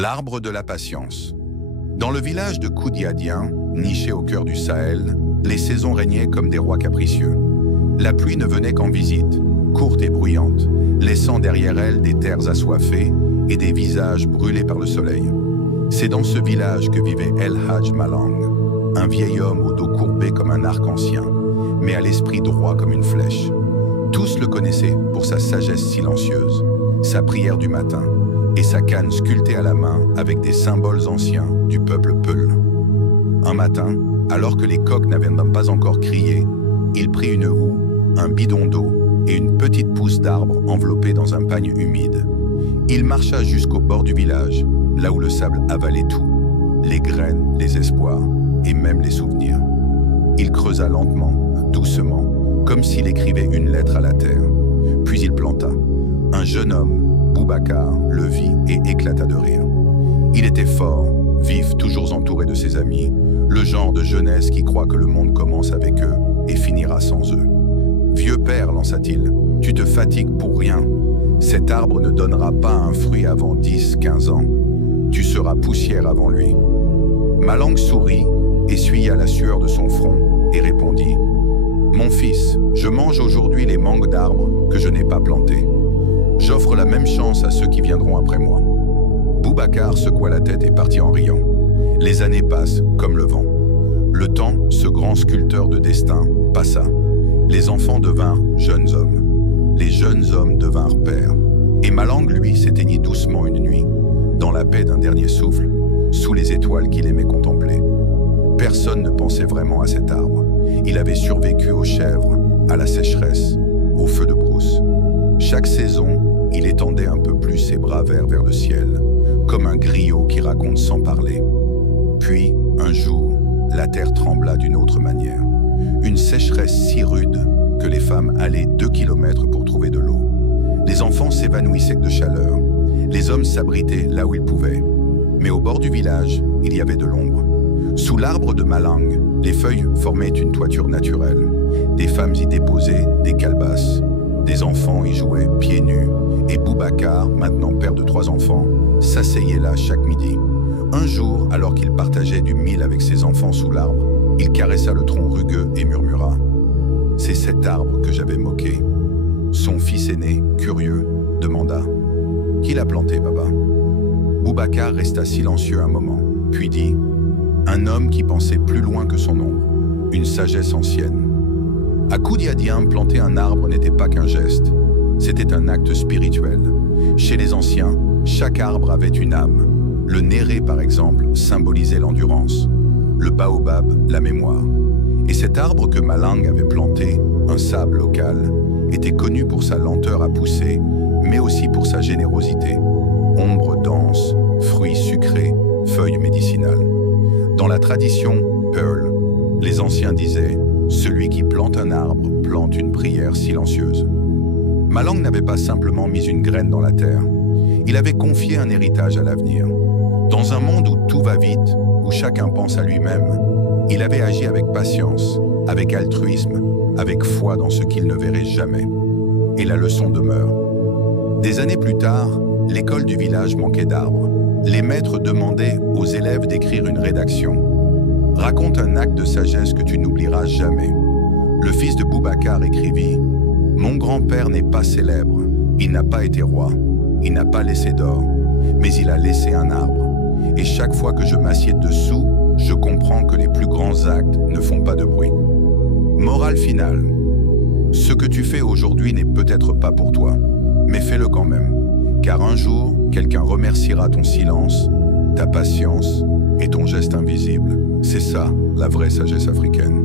L'arbre de la patience. Dans le village de Koudiadien, niché au cœur du Sahel, les saisons régnaient comme des rois capricieux. La pluie ne venait qu'en visite, courte et bruyante, laissant derrière elle des terres assoiffées et des visages brûlés par le soleil. C'est dans ce village que vivait El Hadj Malang, un vieil homme au dos courbé comme un arc ancien, mais à l'esprit droit comme une flèche. Tous le connaissaient pour sa sagesse silencieuse, sa prière du matin et sa canne sculptée à la main avec des symboles anciens du peuple Peul. Un matin, alors que les coqs n'avaient même pas encore crié, il prit une houe, un bidon d'eau et une petite pousse d'arbre enveloppée dans un pagne humide. Il marcha jusqu'au bord du village, là où le sable avalait tout, les graines, les espoirs et même les souvenirs. Il creusa lentement, doucement, comme s'il écrivait une lettre à la terre. Puis il planta. Un jeune homme, Boubacar, le vit et éclata de rire. Il était fort, vif, toujours entouré de ses amis, le genre de jeunesse qui croit que le monde commence avec eux et finira sans eux. « Vieux père, lança-t-il, tu te fatigues pour rien. Cet arbre ne donnera pas un fruit avant 10-15 ans. Tu seras poussière avant lui. » Malang sourit, essuya la sueur de son front et répondit « Mon fils, je mange aujourd'hui les mangues d'arbres que je n'ai pas plantés. J'offre la même chance à ceux qui viendront après moi. » Boubacar secoua la tête et partit en riant. Les années passent comme le vent. Le temps, ce grand sculpteur de destin, passa. Les enfants devinrent jeunes hommes. Les jeunes hommes devinrent pères. Et Malang, lui, s'éteignit doucement une nuit, dans la paix d'un dernier souffle, sous les étoiles qu'il aimait contempler. Personne ne pensait vraiment à cet arbre. Il avait survécu aux chèvres, à la sécheresse, au feu de brousse. Chaque saison, il étendait un peu plus ses bras verts vers le ciel, comme un griot qui raconte sans parler. Puis, un jour, la terre trembla d'une autre manière. Une sécheresse si rude que les femmes allaient 2 kilomètres pour trouver de l'eau. Les enfants s'évanouissaient de chaleur. Les hommes s'abritaient là où ils pouvaient. Mais au bord du village, il y avait de l'ombre. Sous l'arbre de Malang, les feuilles formaient une toiture naturelle. Des femmes y déposaient des calebasses. Des enfants y jouaient pieds nus. Et Boubacar, maintenant père de 3 enfants, s'asseyait là chaque midi. Un jour, alors qu'il partageait du mil avec ses enfants sous l'arbre, il caressa le tronc rugueux et murmura « C'est cet arbre que j'avais moqué. » Son fils aîné, curieux, demanda « Qui l'a planté, papa ?» Boubacar resta silencieux un moment, puis dit « Un homme qui pensait plus loin que son ombre, une sagesse ancienne. » À Koudiadien, planter un arbre n'était pas qu'un geste, c'était un acte spirituel. Chez les anciens, chaque arbre avait une âme. Le néré, par exemple, symbolisait l'endurance. Le baobab, la mémoire. Et cet arbre que Malang avait planté, un sable local, était connu pour sa lenteur à pousser, mais aussi pour sa générosité. Ombre dense, fruits sucrés, feuilles médicinales. Dans la tradition Peul, les anciens disaient « Celui qui plante un arbre plante une prière silencieuse ». Malang n'avait pas simplement mis une graine dans la terre. Il avait confié un héritage à l'avenir. Dans un monde où tout va vite, où chacun pense à lui-même, il avait agi avec patience, avec altruisme, avec foi dans ce qu'il ne verrait jamais. Et la leçon demeure. Des années plus tard, l'école du village manquait d'arbres. Les maîtres demandaient aux élèves d'écrire une rédaction. Raconte un acte de sagesse que tu n'oublieras jamais. Le fils de Boubacar écrivit « Mon grand-père n'est pas célèbre, il n'a pas été roi, il n'a pas laissé d'or, mais il a laissé un arbre. Et chaque fois que je m'assieds dessous, je comprends que les plus grands actes ne font pas de bruit. » Morale finale. Ce que tu fais aujourd'hui n'est peut-être pas pour toi, mais fais-le quand même, car un jour, quelqu'un remerciera ton silence, ta patience et ton geste invisible. C'est ça, la vraie sagesse africaine.